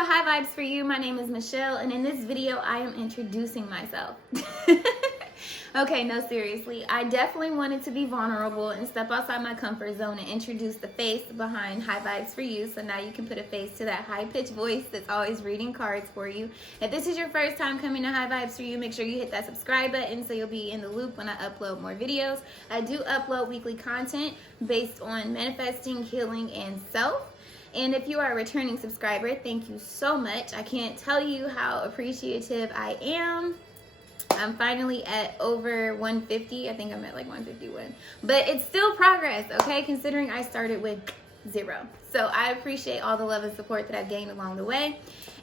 to High Vibes for You. My name is Michelle, and in this video, I am introducing myself. Okay, no, seriously. I definitely wanted to be vulnerable and step outside my comfort zone and introduce the face behind High Vibes for You, so now you can put a face to that high-pitched voice that's always reading cards for you. If this is your first time coming to High Vibes for You, make sure you hit that subscribe button so you'll be in the loop when I upload more videos. I do upload weekly content based on manifesting, healing, and self. And if you are a returning subscriber, thank you so much. I can't tell you how appreciative I am. I'm finally at over 150. I think I'm at like 151. But it's still progress, okay? Considering I started with 0. So I appreciate all the love and support that I've gained along the way.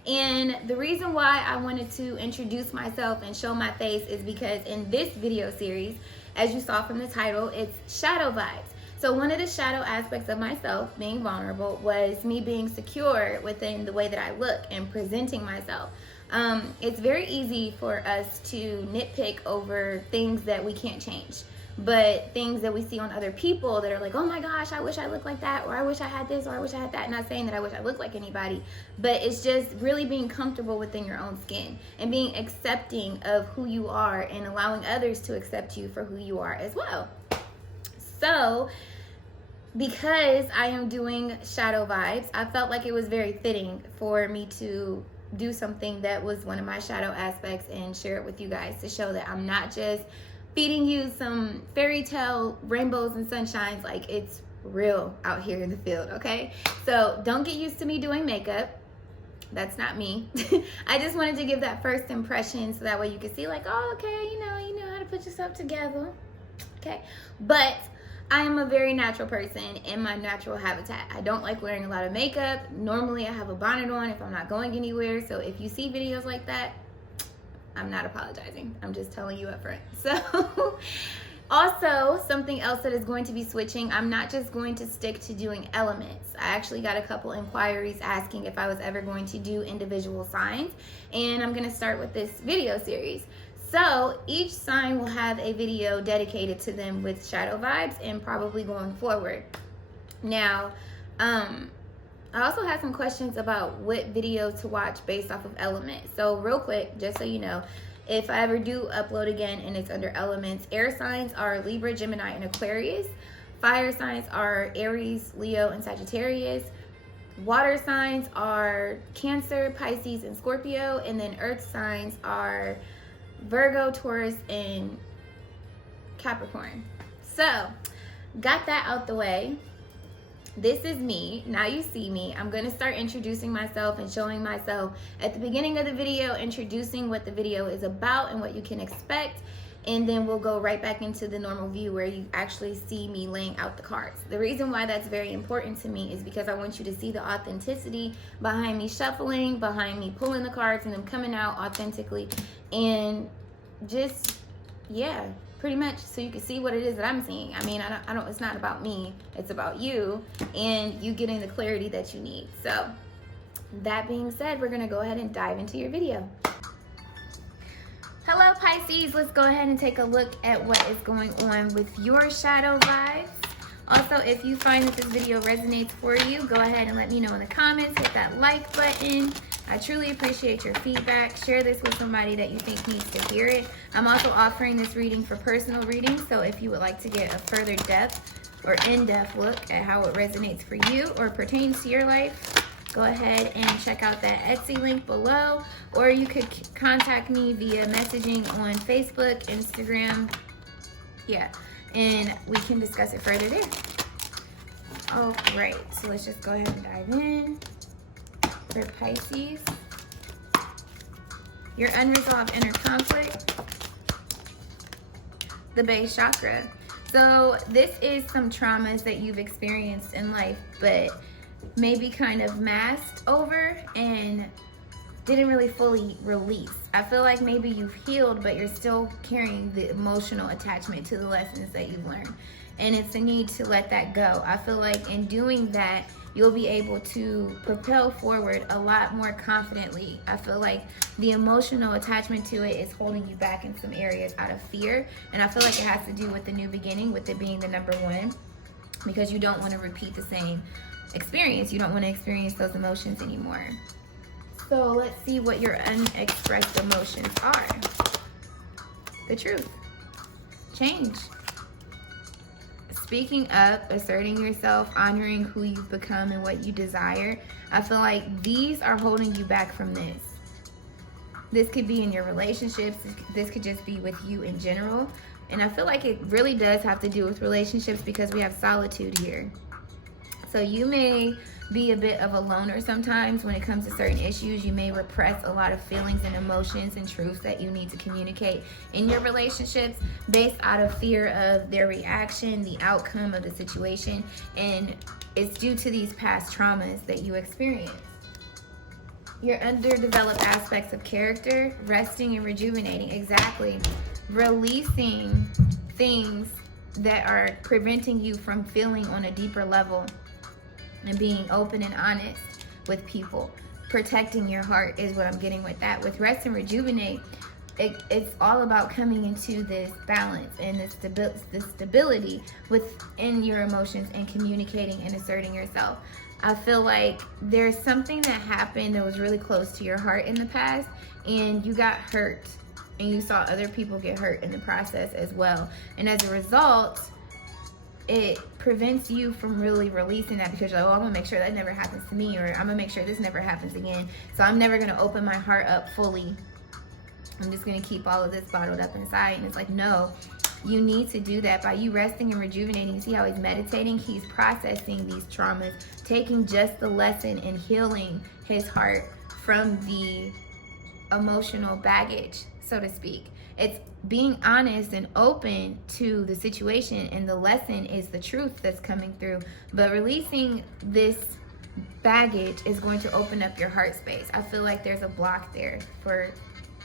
And the reason why I wanted to introduce myself and show my face is because in this video series, as you saw from the title, it's shadow vibes. So one of the shadow aspects of myself, being vulnerable, was me being secure within the way that I look and presenting myself. It's very easy for us to nitpick over things that we can't change, but things that we see on other people that are like, oh my gosh, I wish I looked like that, or I wish I had this, or I wish I had that. Not saying that I wish I looked like anybody, but it's just really being comfortable within your own skin and being accepting of who you are and allowing others to accept you for who you are as well. So because I am doing shadow vibes, I felt like it was very fitting for me to do something that was one of my shadow aspects and share it with you guys to show that I'm not just feeding you some fairy tale rainbows and sunshines. Like, it's real out here in the field, okay? So don't get used to me doing makeup. That's not me. I just wanted to give that first impression so that way you can see like, oh, okay, you know how to put yourself together, okay? But I am a very natural person in my natural habitat. I don't like wearing a lot of makeup. Normally I have a bonnet on if I'm not going anywhere. So if you see videos like that, I'm not apologizing. I'm just telling you up front. So also something else that is going to be switching, I'm not just going to stick to doing elements. I actually got a couple inquiries asking if I was ever going to do individual signs, and I'm going to start with this video series. So each sign will have a video dedicated to them with shadow vibes and probably going forward. Now, I also had some questions about what video to watch based off of elements. So real quick, just so you know, if I ever do upload again and it's under elements, air signs are Libra, Gemini, and Aquarius. Fire signs are Aries, Leo, and Sagittarius. Water signs are Cancer, Pisces, and Scorpio. And then earth signs are Virgo, Taurus, and Capricorn. So, got that out the way. This is me. Now you see me. I'm going to start introducing myself and showing myself at the beginning of the video, introducing what the video is about and what you can expect. And then we'll go right back into the normal view where you actually see me laying out the cards. The reason why that's very important to me is because I want you to see the authenticity behind me shuffling, behind me pulling the cards and them coming out authentically. And just, yeah, pretty much so you can see what it is that I'm seeing. I mean, I don't, it's not about me. It's about you and you getting the clarity that you need. So that being said, we're going to go ahead and dive into your video. Hello Pisces, let's go ahead and take a look at what is going on with your shadow vibes. Also, if you find that this video resonates for you, go ahead and let me know in the comments. Hit that like button. I truly appreciate your feedback. Share this with somebody that you think needs to hear it. I'm also offering this reading for personal reading, so if you would like to get a further depth or in-depth look at how it resonates for you or pertains to your life, go ahead and check out that Etsy link below, or you could contact me via messaging on Facebook, Instagram, yeah, and we can discuss it further there. All right, so let's just go ahead and dive in. For Pisces, your unresolved inner conflict, the base chakra. So this is some traumas that you've experienced in life, but maybe kind of masked over and didn't really fully release. I feel like maybe you've healed, but you're still carrying the emotional attachment to the lessons that you've learned. And it's a need to let that go. I feel like in doing that, you'll be able to propel forward a lot more confidently. I feel like the emotional attachment to it is holding you back in some areas out of fear. And I feel like it has to do with the new beginning, with it being the number one, because you don't want to repeat the same experience. You don't want to experience those emotions anymore. So let's see what your unexpressed emotions are. The truth. Change. Speaking up, asserting yourself, honoring who you've become and what you desire. I feel like these are holding you back from this. This could be in your relationships. This could just be with you in general. And I feel like it really does have to do with relationships because we have solitude here. So you may be a bit of a loner sometimes when it comes to certain issues. You may repress a lot of feelings and emotions and truths that you need to communicate in your relationships based out of fear of their reaction, the outcome of the situation, and it's due to these past traumas that you experienced. Your underdeveloped aspects of character, resting and rejuvenating, exactly. Releasing things that are preventing you from feeling on a deeper level and being open and honest with people. Protecting your heart is what I'm getting with that. With rest and rejuvenate, it's all about coming into this balance and this stability within your emotions and communicating and asserting yourself. I feel like there's something that happened that was really close to your heart in the past, and you got hurt, and you saw other people get hurt in the process as well. And as a result, it prevents you from really releasing that because you're like, oh, I'm gonna make sure that never happens to me, or I'm gonna make sure this never happens again. So I'm never gonna open my heart up fully. I'm just gonna keep all of this bottled up inside. And it's like, no, you need to do that by you resting and rejuvenating. You see how he's meditating? He's processing these traumas, taking just the lesson and healing his heart from the emotional baggage, so to speak. It's being honest and open to the situation, and the lesson is the truth that's coming through. But releasing this baggage is going to open up your heart space. I feel like there's a block there for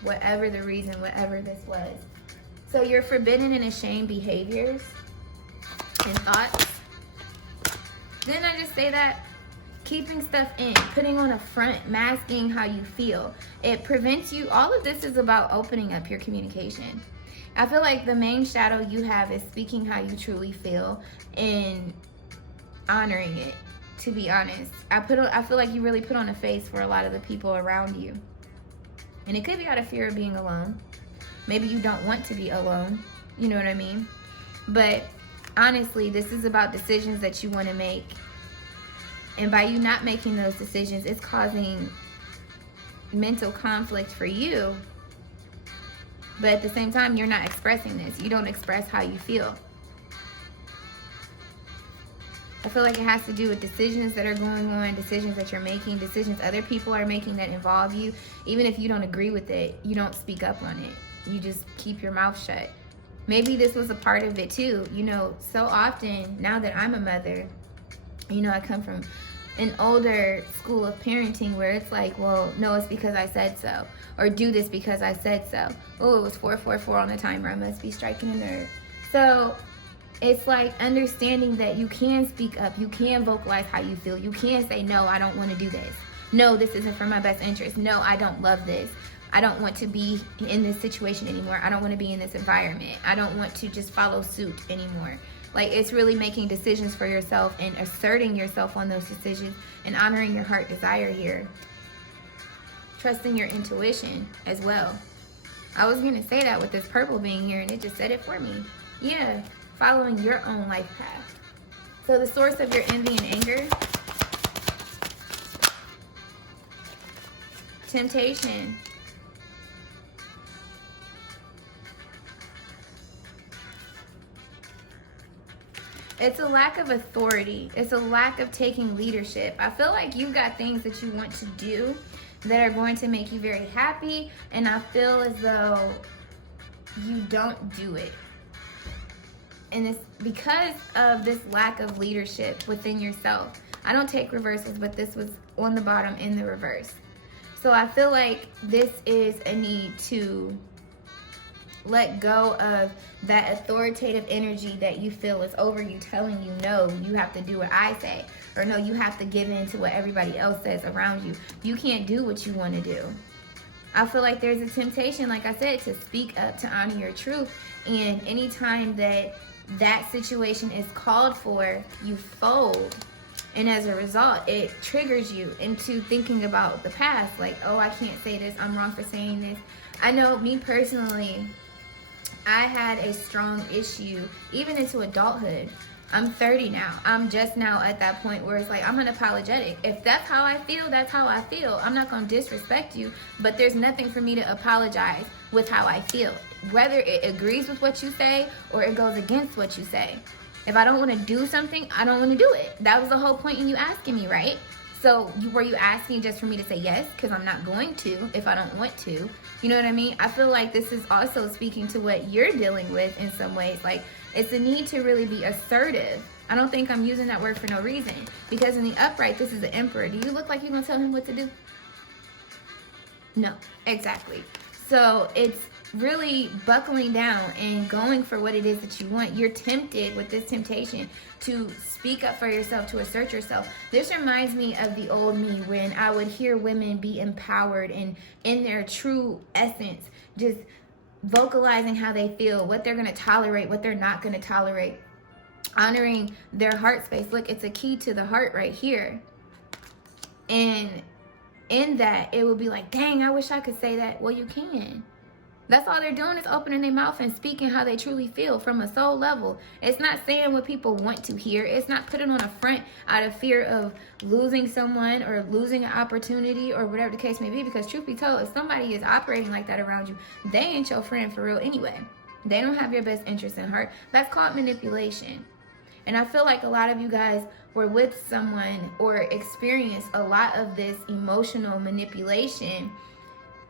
whatever the reason, whatever this was. So your forbidden and ashamed behaviors and thoughts. Didn't I just say that? Keeping stuff in, putting on a front, masking how you feel. It prevents you. All of this is about opening up your communication. I feel like the main shadow you have is speaking how you truly feel and honoring it, to be honest. I feel like you really put on a face for a lot of the people around you. And it could be out of fear of being alone. Maybe you don't want to be alone. You know what I mean? But honestly, this is about decisions that you want to make. And by you not making those decisions, it's causing mental conflict for you. But at the same time, you're not expressing this. You don't express how you feel. I feel like it has to do with decisions that are going on, decisions that you're making, decisions other people are making that involve you. Even if you don't agree with it, you don't speak up on it. You just keep your mouth shut. Maybe this was a part of it too. You know, so often, now that I'm a mother, you know, I come from an older school of parenting where it's like, well, no, it's because I said so. Or do this because I said so. Oh, it was 444 on the timer. I must be striking a nerve. So it's like understanding that you can speak up. You can vocalize how you feel. You can say, no, I don't want to do this. No, this isn't for my best interest. No, I don't love this. I don't want to be in this situation anymore. I don't want to be in this environment. I don't want to just follow suit anymore. Like, it's really making decisions for yourself and asserting yourself on those decisions and honoring your heart desire here. Trusting your intuition as well. I was going to say that with this purple being here, and it just said it for me. Yeah, following your own life path. So the source of your envy and anger. Temptation. It's a lack of authority. It's a lack of taking leadership. I feel like you've got things that you want to do that are going to make you very happy, and I feel as though you don't do it. And it's because of this lack of leadership within yourself. I don't take reversals, but this was on the bottom in the reverse. So I feel like this is a need to let go of that authoritative energy that you feel is over you, telling you, no, you have to do what I say, or no, you have to give in to what everybody else says around you. You can't do what you want to do. I feel like there's a temptation, like I said, to speak up, to honor your truth. And anytime that situation is called for, you fold. And as a result, it triggers you into thinking about the past. Like, oh, I can't say this. I'm wrong for saying this. I know me personally, I had a strong issue even into adulthood. I'm 30 now. I'm just now at that point where it's like, I'm unapologetic. If that's how I feel, that's how I feel. I'm not going to disrespect you, but there's nothing for me to apologize with how I feel. Whether it agrees with what you say or it goes against what you say. If I don't want to do something, I don't want to do it. That was the whole point in you asking me, right? So were you asking just for me to say yes? Because I'm not going to if I don't want to. You know what I mean? I feel like this is also speaking to what you're dealing with in some ways. Like, it's a need to really be assertive. I don't think I'm using that word for no reason. Because in the upright, this is the emperor. Do you look like you're going to tell him what to do? No, exactly. So it's really buckling down and going for what it is that you want. You're tempted with this temptation to speak up for yourself, to assert yourself. This reminds me of the old me when I would hear women be empowered and in their true essence, just vocalizing how they feel, what they're going to tolerate, what they're not going to tolerate, honoring their heart space. Look, it's a key to the heart right here. And in that, it would be like, dang, I wish I could say that. Well, you can. That's all they're doing is opening their mouth and speaking how they truly feel from a soul level. It's not saying what people want to hear. It's not putting on a front out of fear of losing someone or losing an opportunity or whatever the case may be. Because truth be told, if somebody is operating like that around you, they ain't your friend for real anyway. They don't have your best interest in heart. That's called manipulation. And I feel like a lot of you guys were with someone or experienced a lot of this emotional manipulation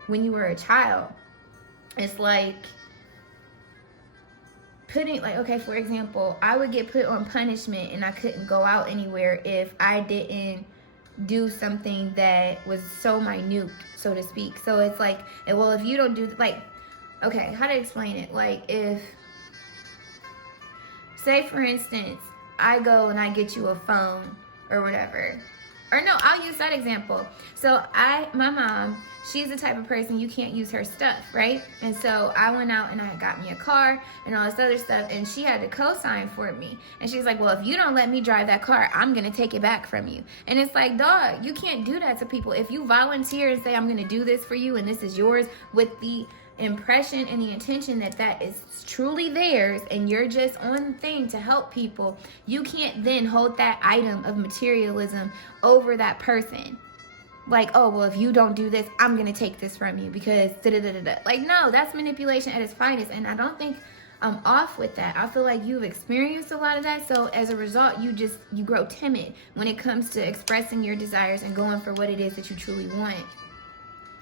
when you were a child. It's like putting, like, okay, for example, I would get put on punishment and I couldn't go out anywhere if I didn't do something that was so minute, so to speak. So it's like, well, if you don't do, like, okay, how to explain it? Like, if, say, for instance, I go and I get you a phone or whatever. Or no, I'll use that example. So my mom, she's the type of person you can't use her stuff, right? And so I went out and I got me a car and all this other stuff, and she had to co-sign for me. And she's like, well, if you don't let me drive that car, I'm going to take it back from you. And it's like, dog, you can't do that to people. If you volunteer and say, I'm going to do this for you and this is yours with the impression and the intention that that is truly theirs and you're just on the thing to help people, you can't then hold that item of materialism over that person. Like, oh, well, if you don't do this, I'm going to take this from you because da-da-da-da-da. Like, no, that's manipulation at its finest. And I don't think I'm off with that. I feel like you've experienced a lot of that. So as a result, you grow timid when it comes to expressing your desires and going for what it is that you truly want.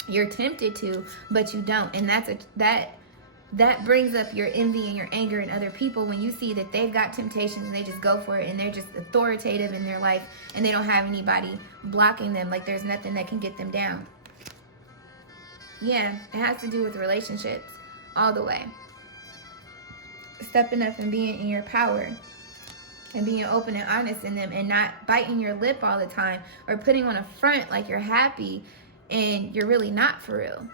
You're tempted to, but you don't. And that brings up your envy and your anger in other people when you see that they've got temptations and they just go for it and they're just authoritative in their life and they don't have anybody blocking them. Like, there's nothing that can get them down. Yeah, it has to do with relationships all the way. Stepping up and being in your power and being open and honest in them and not biting your lip all the time or putting on a front like you're happy and you're really not for real.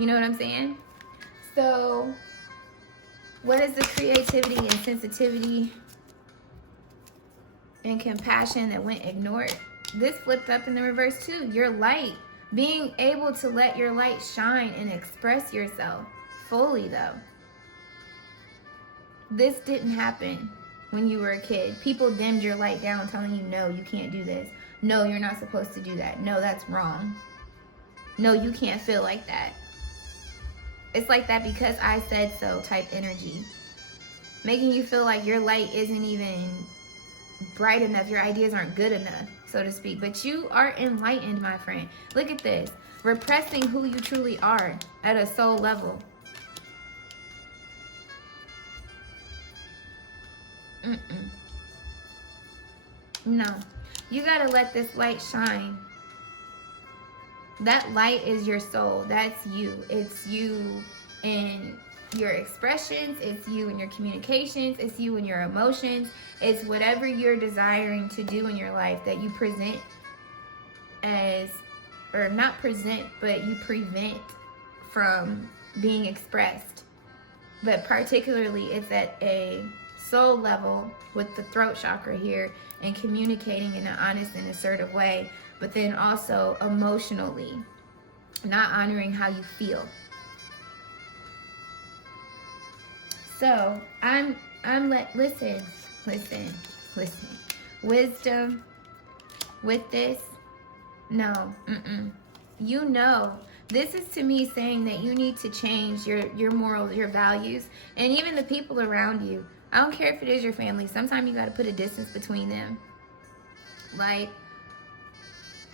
You know what I'm saying? So, what is the creativity and sensitivity and compassion that went ignored? This flipped up in the reverse too. Your light. Being able to let your light shine and express yourself fully, though. This didn't happen when you were a kid. People dimmed your light down telling you, no, you can't do this. No, you're not supposed to do that. No, that's wrong. No, you can't feel like that. It's like that because I said so type energy. Making you feel like your light isn't even bright enough. Your ideas aren't good enough, so to speak. But you are enlightened, my friend. Look at this. Repressing who you truly are at a soul level. No. You gotta let this light shine. That light is your soul. That's you. It's you in your expressions. It's you in your communications. It's you in your emotions. It's whatever you're desiring to do in your life that you present as, or not present, but you prevent from being expressed. But particularly, it's at a soul level with the throat chakra here and communicating in an honest and assertive way, but then also emotionally not honoring how you feel. So listen. Wisdom with this, no, you know, this is to me saying that you need to change your morals, your values, and even the people around you. I don't care if it is your family. Sometimes you got to put a distance between them. Like,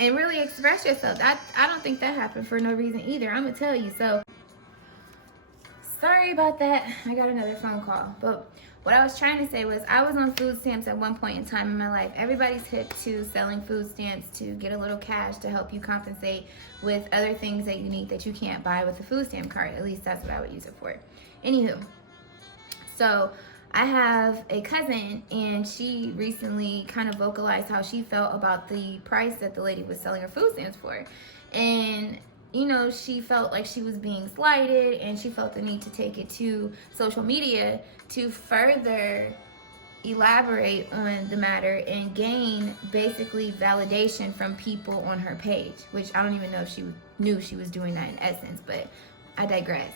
and really express yourself. I don't think that happened for no reason either. I'm going to tell you. So, sorry about that. I got another phone call. But what I was trying to say was I was on food stamps at one point in time in my life. Everybody's hip to selling food stamps to get a little cash to help you compensate with other things that you need that you can't buy with a food stamp card. At least that's what I would use it for. Anywho, so I have a cousin, and she recently kind of vocalized how she felt about the price that the lady was selling her food stamps for. And, you know, she felt like she was being slighted, and she felt the need to take it to social media to further elaborate on the matter and gain basically validation from people on her page, which I don't even know if she knew she was doing that in essence, but I digress.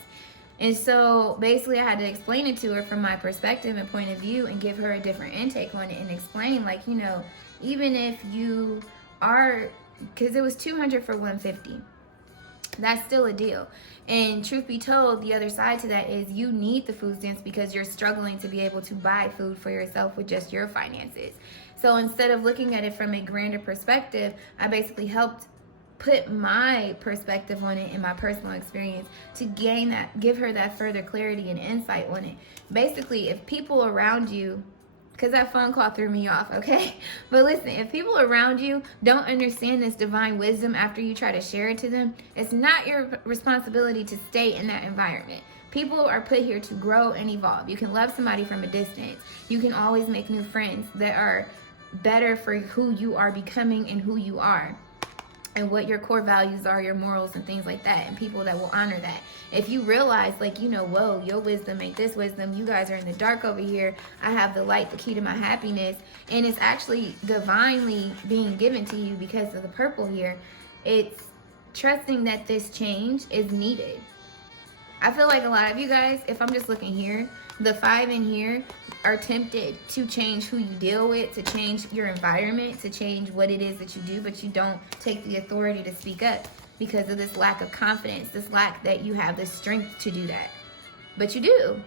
And so basically I had to explain it to her from my perspective and point of view and give her a different intake on it and explain, like, you know, even if you are, because it was $200 for $150, that's still a deal. And truth be told, the other side to that is you need the food stamps because you're struggling to be able to buy food for yourself with just your finances. So instead of looking at it from a grander perspective, I basically helped put my perspective on it in my personal experience to gain that, give her that further clarity and insight on it. Basically, if people around you, because that phone call threw me off, okay? But listen, if people around you don't understand this divine wisdom after you try to share it to them, it's not your responsibility to stay in that environment. People are put here to grow and evolve. You can love somebody from a distance. You can always make new friends that are better for who you are becoming and who you are, and what your core values are, your morals and things like that, and people that will honor that. If you realize, like, you know, whoa, your wisdom ain't this wisdom, you guys are in the dark over here, I have the light, the key to my happiness, and it's actually divinely being given to you because of the purple here, it's trusting that this change is needed. I feel like a lot of you guys, if I'm just looking here, the 5 in here are tempted to change who you deal with, to change your environment, to change what it is that you do, but you don't take the authority to speak up because of this lack of confidence, this lack that you have the strength to do that. But you do.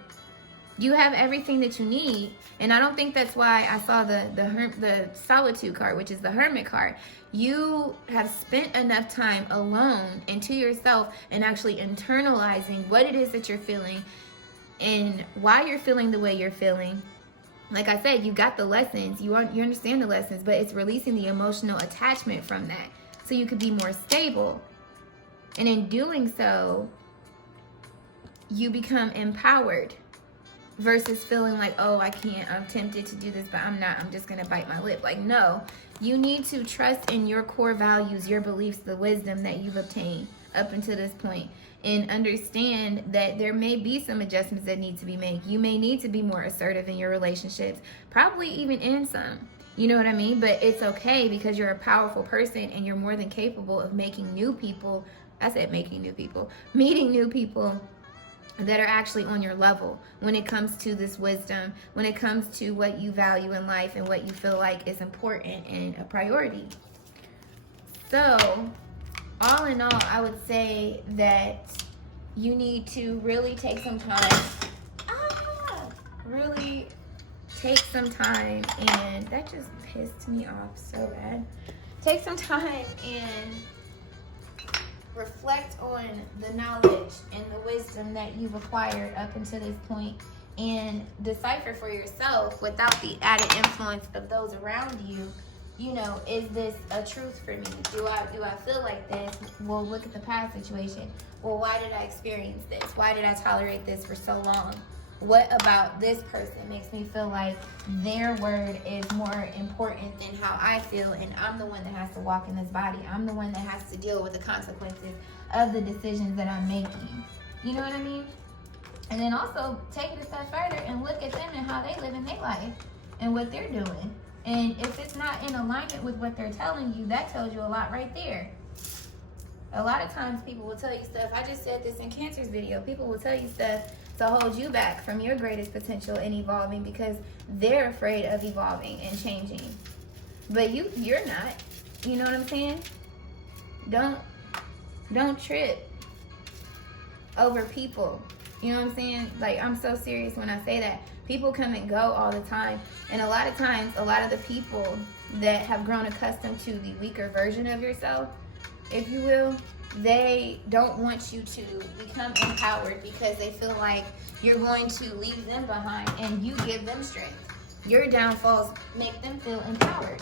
You have everything that you need, and I don't think that's why I saw the solitude card, which is the hermit card. You have spent enough time alone and to yourself and actually internalizing what it is that you're feeling and why you're feeling the way you're feeling. Like I said, you got the lessons, you understand the lessons, but it's releasing the emotional attachment from that so you could be more stable. And in doing so, you become empowered versus feeling like, oh, I can't, I'm tempted to do this, but I'm not, I'm just gonna bite my lip. Like, no, you need to trust in your core values, your beliefs, the wisdom that you've obtained up until this point, and understand that there may be some adjustments that need to be made. You may need to be more assertive in your relationships, probably even in some, you know what I mean? But it's okay because you're a powerful person and you're more than capable of making new people. I said making new people, meeting new people that are actually on your level when it comes to this wisdom, when it comes to what you value in life and what you feel like is important and a priority. So, all in all, I would say that you need to really take some time. Really take some time, and that just pissed me off so bad. Take some time and reflect on the knowledge and the wisdom that you've acquired up until this point and decipher for yourself without the added influence of those around you. You know, is this a truth for me? Do I feel like this? Well, look at the past situation. Well, why did I experience this? Why did I tolerate this for so long? What about this person makes me feel like their word is more important than how I feel, and I'm the one that has to walk in this body. I'm the one that has to deal with the consequences of the decisions that I'm making. You know what I mean? And then also take it a step further and look at them and how they live in their life and what they're doing. And if it's not in alignment with what they're telling you, that tells you a lot right there. A lot of times people will tell you stuff. I just said this in Cancer's video. People will tell you stuff to hold you back from your greatest potential and evolving because they're afraid of evolving and changing. But you're not. You know what I'm saying? Don't trip over people. You know what I'm saying? Like, I'm so serious when I say that. People come and go all the time. And a lot of times, a lot of the people that have grown accustomed to the weaker version of yourself, if you will, they don't want you to become empowered because they feel like you're going to leave them behind and you give them strength. Your downfalls make them feel empowered.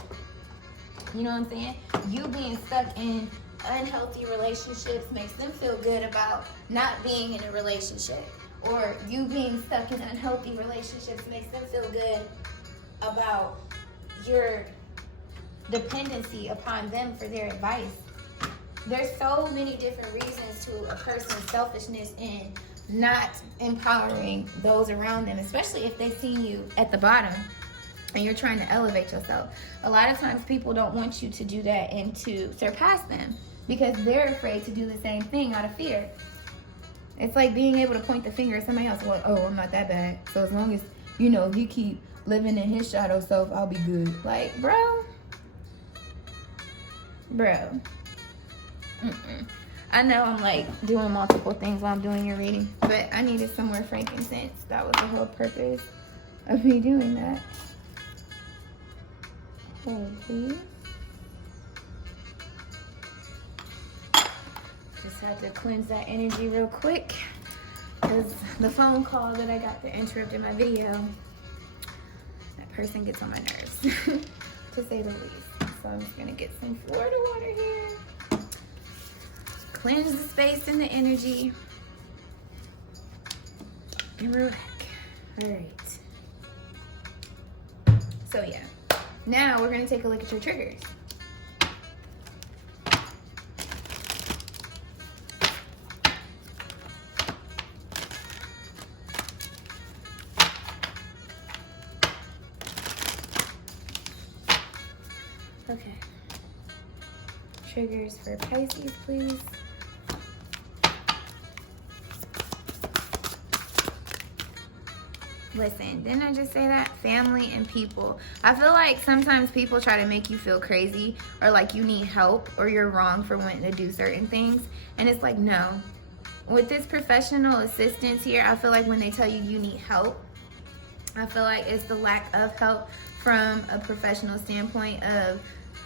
You know what I'm saying? You being stuck in unhealthy relationships makes them feel good about not being in a relationship. Or you being stuck in unhealthy relationships makes them feel good about your dependency upon them for their advice. There's so many different reasons to a person's selfishness and not empowering those around them, especially if they've seen you at the bottom and you're trying to elevate yourself. A lot of times people don't want you to do that and to surpass them because they're afraid to do the same thing out of fear. It's like being able to point the finger at somebody else. Well, oh, I'm not that bad. So as long as, you know, he keep living in his shadow self, I'll be good. Like, bro. I know I'm like doing multiple things while I'm doing your reading, but I needed some more frankincense. That was the whole purpose of me doing that. Please. Just had to cleanse that energy real quick because the phone call that I got that interrupted my video, that person gets on my nerves, to say the least. So I'm just gonna get some Florida water here. Cleanse the space and the energy. And we're back. All right. So yeah, now we're gonna take a look at your triggers. Okay. Triggers for Pisces, please. Listen, didn't I just say that? Family and people. I feel like sometimes people try to make you feel crazy or like you need help or you're wrong for wanting to do certain things. And it's like, no. With this professional assistance here, I feel like when they tell you you need help, I feel like it's the lack of help from a professional standpoint of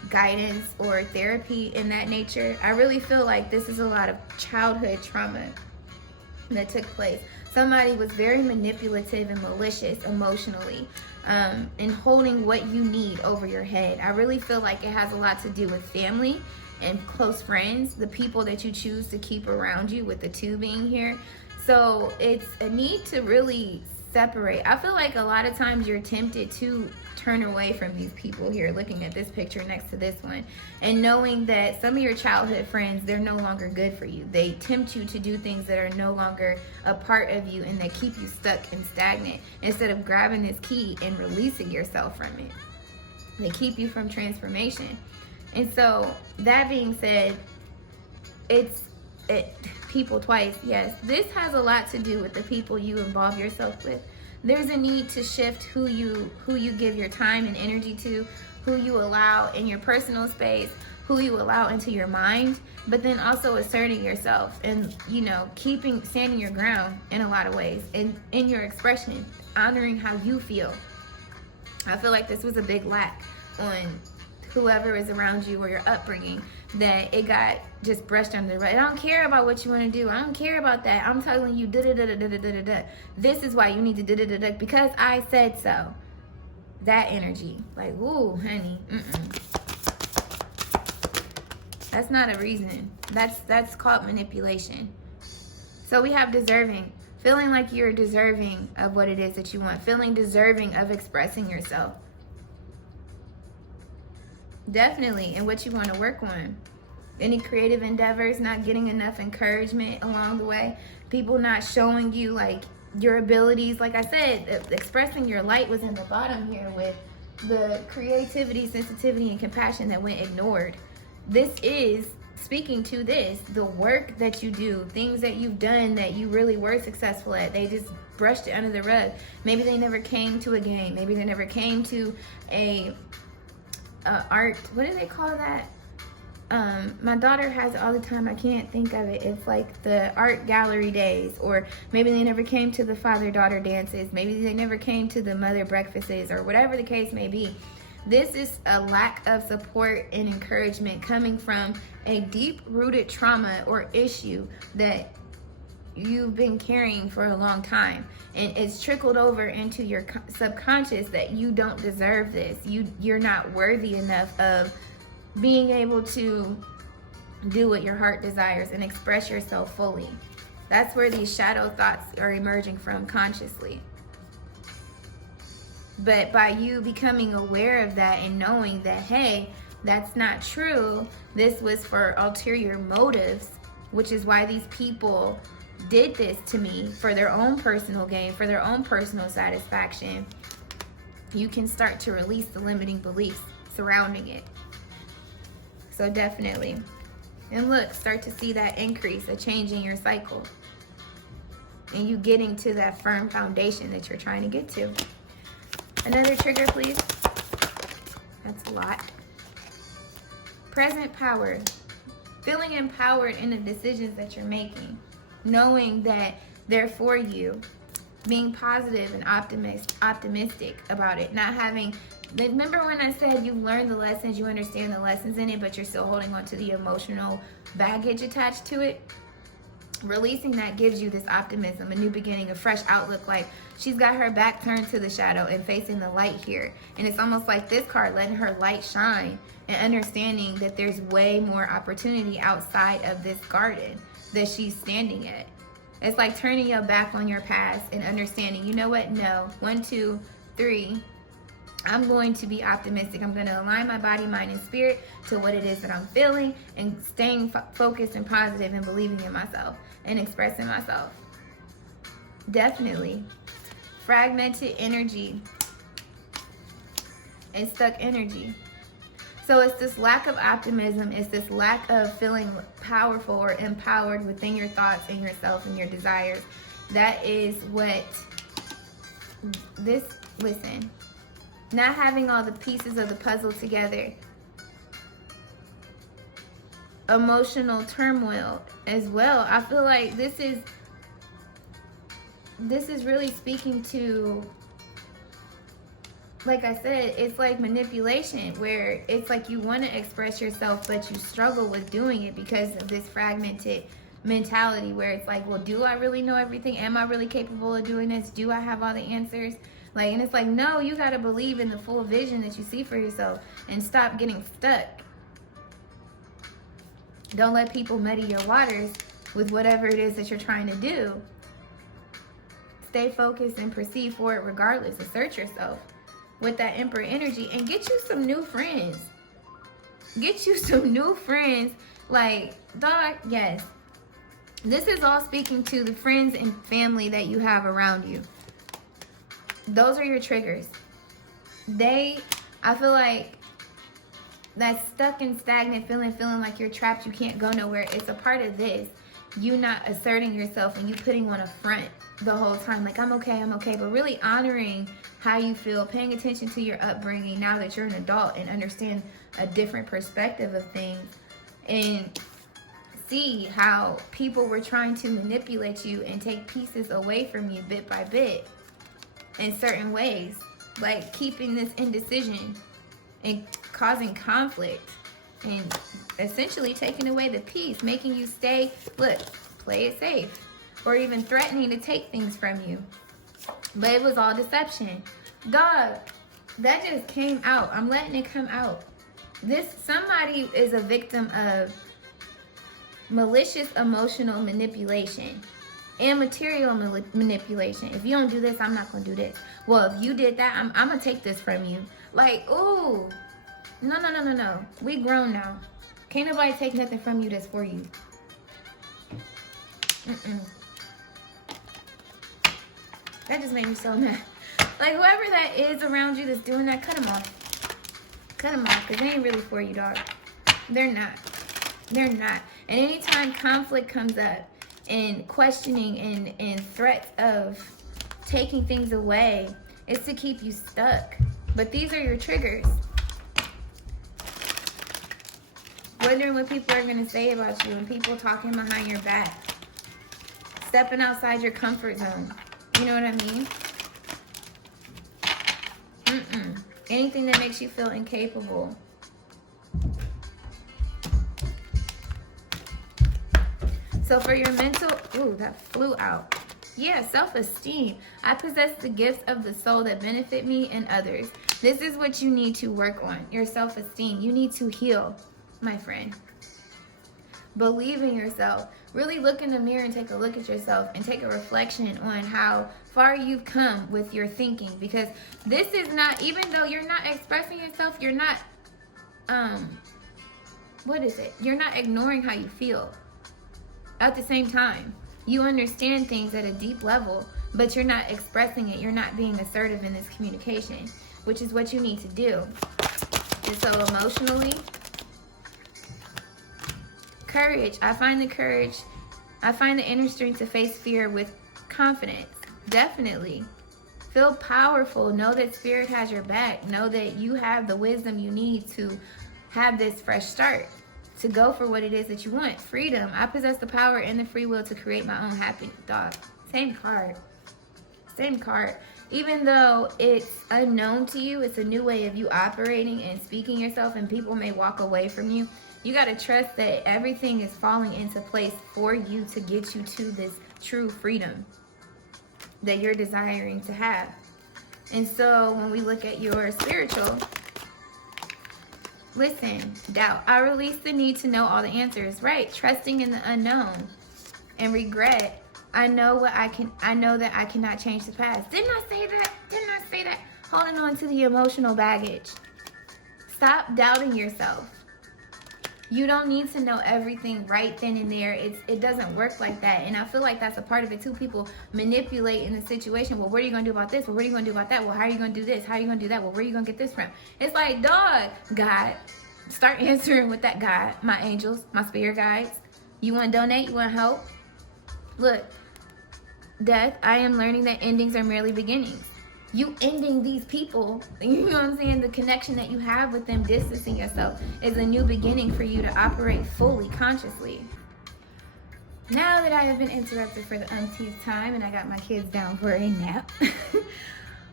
guidance or therapy in that nature. I really feel like this is a lot of childhood trauma that took place. Somebody was very manipulative and malicious emotionally in holding what you need over your head. I really feel like it has a lot to do with family and close friends, the people that you choose to keep around you, with the two being here. So it's a need to really separate. I feel like a lot of times you're tempted to turn away from these people here, looking at this picture next to this one, and knowing that some of your childhood friends, they're no longer good for you. They tempt you to do things that are no longer a part of you, and they keep you stuck and stagnant instead of grabbing this key and releasing yourself from it. They keep you from transformation. And so that being said, people twice, yes, this has a lot to do with the people you involve yourself with. There's a need to shift who you give your time and energy to, who you allow in your personal space, who you allow into your mind, but then also asserting yourself and, you know, standing your ground in a lot of ways, and in your expression, honoring how you feel. I feel like this was a big lack on whoever is around you or your upbringing, that it got just brushed under the rug. I don't care about what you want to do. I don't care about that. I'm telling you, da-da-da-da-da-da-da-da. This is why you need to da-da-da-da, because I said so. That energy. Like, ooh, honey. That's not a reason. That's called manipulation. So we have deserving. Feeling like you're deserving of what it is that you want. Feeling deserving of expressing yourself. Definitely, and what you want to work on. Any creative endeavors, not getting enough encouragement along the way. People not showing you like your abilities, like I said, expressing your light was in the bottom here with the creativity, sensitivity, and compassion that went ignored. This is speaking to this, the work that you do, things that you've done that you really were successful at. They just brushed it under the rug. Maybe they never came to a game. Maybe they never came to a art, what do they call that? My daughter has it all the time. I can't think of it. It's like the art gallery days, or maybe they never came to the father-daughter dances. Maybe they never came to the mother breakfasts, or whatever the case may be. This is a lack of support and encouragement coming from a deep-rooted trauma or issue that you've been carrying for a long time, and it's trickled over into your subconscious that you don't deserve this. You're not worthy enough of being able to do what your heart desires and express yourself fully. That's where these shadow thoughts are emerging from consciously. But by you becoming aware of that and knowing that, hey, that's not true, this was for ulterior motives, which is why these people did this to me, for their own personal gain, for their own personal satisfaction, you can start to release the limiting beliefs surrounding it. So definitely. And look, start to see that increase, a change in your cycle. And you getting to that firm foundation that you're trying to get to. Another trigger, please. That's a lot. Present power. Feeling empowered in the decisions that you're making. Knowing that they're for you. Being positive and optimistic about it. Not having... Remember when I said you learned the lessons, you understand the lessons in it, but you're still holding on to the emotional baggage attached to it? Releasing that gives you this optimism, a new beginning, a fresh outlook. Like she's got her back turned to the shadow and facing the light here. And it's almost like this card letting her light shine and understanding that there's way more opportunity outside of this garden that she's standing at. It's like turning your back on your past and understanding, you know what? No. 1, 2, 3. I'm going to be optimistic. I'm going to align my body, mind, and spirit to what it is that I'm feeling and staying focused and positive and believing in myself and expressing myself. Definitely. Fragmented energy and stuck energy. So it's this lack of optimism. It's this lack of feeling powerful or empowered within your thoughts and yourself and your desires. That is what this, listen. Not having all the pieces of the puzzle together. Emotional turmoil as well. I feel like this is really speaking to, like I said, it's like manipulation, where it's like you want to express yourself, but you struggle with doing it because of this fragmented mentality where it's like, well, do I really know everything? Am I really capable of doing this? Do I have all the answers? Like, and it's like, no, you got to believe in the full vision that you see for yourself and stop getting stuck. Don't let people muddy your waters with whatever it is that you're trying to do. Stay focused and proceed forward regardless. Assert yourself with that Emperor energy and get you some new friends. Get you some new friends. Like, dog, yes. This is all speaking to the friends and family that you have around you. Those are your triggers. I feel like that stuck and stagnant feeling like you're trapped, you can't go nowhere. It's a part of this. You not asserting yourself and you putting on a front the whole time. Like, I'm okay. But really honoring how you feel, paying attention to your upbringing now that you're an adult and understand a different perspective of things. And see how people were trying to manipulate you and take pieces away from you bit by bit. In certain ways, like keeping this indecision and causing conflict and essentially taking away the peace, making you stay, look, play it safe, or even threatening to take things from you. But it was all deception. Dog, that just came out. I'm letting it come out. Somebody is a victim of malicious emotional manipulation. And material manipulation. If you don't do this, I'm not going to do this. Well, if you did that, I'm going to take this from you. Like, ooh. No. We grown now. Can't nobody take nothing from you that's for you. That just made me so mad. Like, whoever that is around you that's doing that, cut them off. Cut them off, because they ain't really for you, dog. They're not. They're not. And anytime conflict comes up and questioning and threats of taking things away, it's to keep you stuck. But these are your triggers. Wondering what people are going to say about you and people talking behind your back. Stepping outside your comfort zone. You know what I mean? Anything that makes you feel incapable. So for your mental, ooh, that flew out. Yeah, self-esteem. I possess the gifts of the soul that benefit me and others. This is what you need to work on, your self-esteem. You need to heal, my friend. Believe in yourself. Really look in the mirror and take a look at yourself and take a reflection on how far you've come with your thinking. Because this is not, even though you're not expressing yourself, you're not, You're not ignoring how you feel. At the same time, you understand things at a deep level, but you're not expressing it. You're not being assertive in this communication, which is what you need to do. And so emotionally, courage. I find the inner strength to face fear with confidence. Definitely. Feel powerful. Know that spirit has your back. Know that you have the wisdom you need to have this fresh start, to go for what it is that you want. Freedom. I possess the power and the free will to create my own happiness. Dog. Same card. Same card. Even though it's unknown to you, it's a new way of you operating and speaking yourself, and people may walk away from you. You got to trust that everything is falling into place for you to get you to this true freedom that you're desiring to have. And so when we look at your spiritual, listen, doubt. I release the need to know all the answers, right? Trusting in the unknown. And regret. I know that I cannot change the past. Didn't I say that? Didn't I say that? Holding on to the emotional baggage. Stop doubting yourself. You don't need to know everything right then and there. It doesn't work like that. And I feel like that's a part of it too. People manipulate in the situation. Well, what are you going to do about this? Well, what are you going to do about that? Well, how are you going to do this? How are you going to do that? Well, where are you going to get this from? It's like, dog, God, start answering with that God, my angels, my spirit guides. You want to donate? You want to help? Look, death, I am learning that endings are merely beginnings. You ending these people, you know what I'm saying? The connection that you have with them, distancing yourself, is a new beginning for you to operate fully, consciously. Now that I have been interrupted for the umpteenth time and I got my kids down for a nap,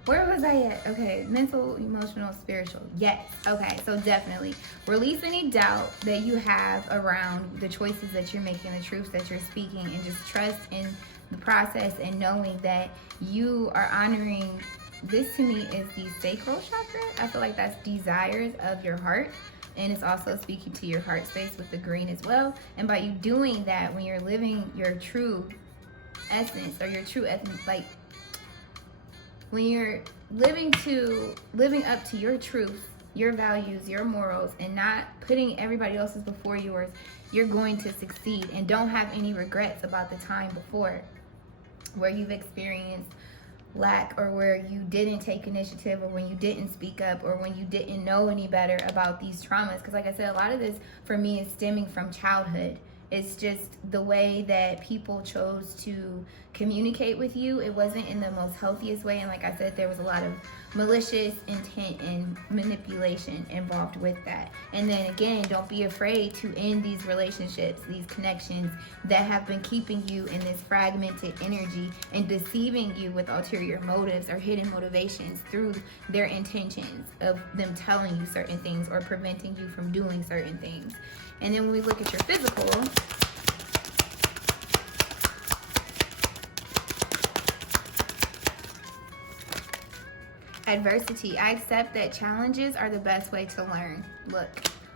where was I at? Okay, mental, emotional, spiritual. Yes. Okay, so definitely release any doubt that you have around the choices that you're making, the truths that you're speaking, and just trust in the process and knowing that you are honoring. This to me is the sacral chakra. I feel like that's desires of your heart. And it's also speaking to your heart space with the green as well. And by you doing that, when you're living your true essence, or your true essence, like when you're living up to your truth, your values, your morals, and not putting everybody else's before yours, you're going to succeed. And don't have any regrets about the time before where you've experienced lack, or where you didn't take initiative, or when you didn't speak up, or when you didn't know any better about these traumas. Because like I said, a lot of this for me is stemming from childhood. It's just the way that people chose to communicate with you. It wasn't in the most healthiest way. And like I said, there was a lot of malicious intent and manipulation involved with that. And then again, don't be afraid to end these relationships, these connections that have been keeping you in this fragmented energy and deceiving you with ulterior motives or hidden motivations through their intentions of them telling you certain things or preventing you from doing certain things. And then when we look at your physical, adversity. I accept that challenges are the best way to learn. Look,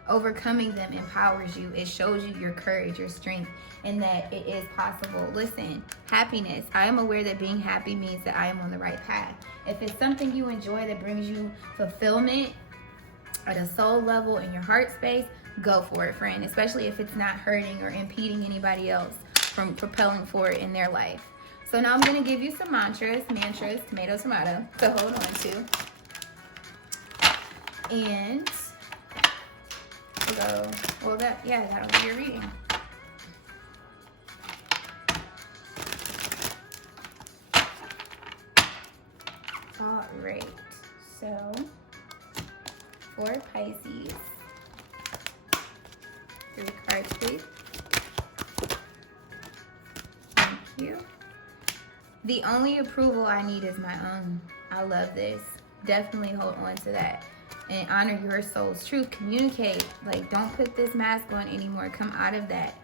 overcoming them empowers you. It shows you your courage, your strength, and that it is possible. Listen, happiness. I am aware that being happy means that I am on the right path. If it's something you enjoy that brings you fulfillment at a soul level in your heart space, go for it, friend. Especially if it's not hurting or impeding anybody else from propelling forward in their life. So now I'm going to give you some mantras, tomato, tomato, to hold on to. And we'll go, well, that'll be your reading. All right, so for Pisces, 3 cards, please. Thank you. The only approval I need is my own. I love this. Definitely hold on to that and honor your soul's truth. Communicate. Like, don't put this mask on anymore. Come out of that.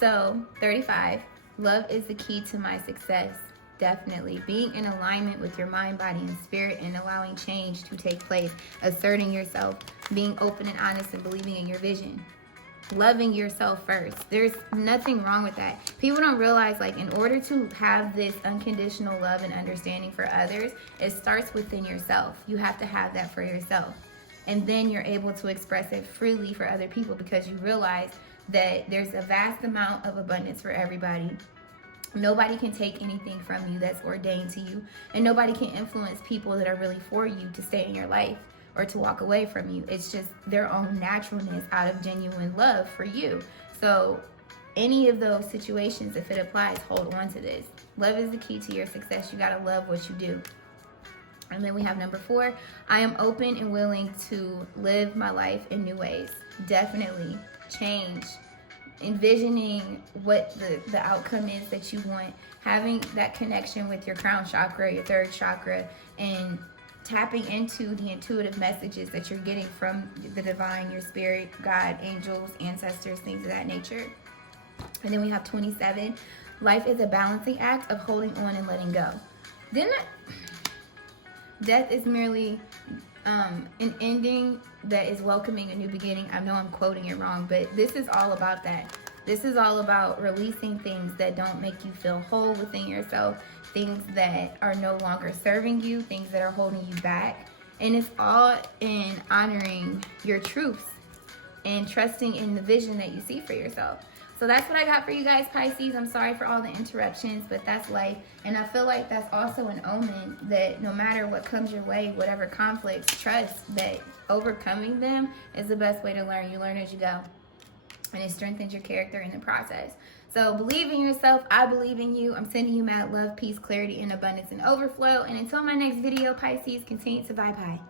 So, 35. Love is the key to my success. Definitely. Being in alignment with your mind, body, and spirit, and allowing change to take place. Asserting yourself. Being open and honest, and believing in your vision. Loving yourself first. There's nothing wrong with that. People don't realize, like, in order to have this unconditional love and understanding for others, it starts within yourself. You have to have that for yourself. And then you're able to express it freely for other people, because you realize that there's a vast amount of abundance for everybody. Nobody can take anything from you that's ordained to you. And nobody can influence people that are really for you to stay in your life or to walk away from you. It's just their own naturalness out of genuine love for you. So any of those situations, if it applies, hold on to this. Love is the key to your success. You gotta love what you do. And then we have number 4. I am open and willing to live my life in new ways. Definitely change. Envisioning what the outcome is that you want. Having that connection with your crown chakra, your 3rd chakra, and tapping into the intuitive messages that you're getting from the divine, your spirit, God, angels, ancestors, things of that nature. And then we have 27. Life is a balancing act of holding on and letting go. Death is merely an ending that is welcoming a new beginning. I know I'm quoting it wrong, but this is all about that. This is all about releasing things that don't make you feel whole within yourself, things that are no longer serving you, things that are holding you back. And it's all in honoring your truths and trusting in the vision that you see for yourself. So that's what I got for you guys, Pisces. I'm sorry for all the interruptions, but that's life. And I feel like that's also an omen that no matter what comes your way, whatever conflicts, trust that overcoming them is the best way to learn. You learn as you go. And it strengthens your character in the process. So believe in yourself. I believe in you. I'm sending you mad love, peace, clarity, and abundance and overflow. And until my next video, Pisces, continue to vibe high.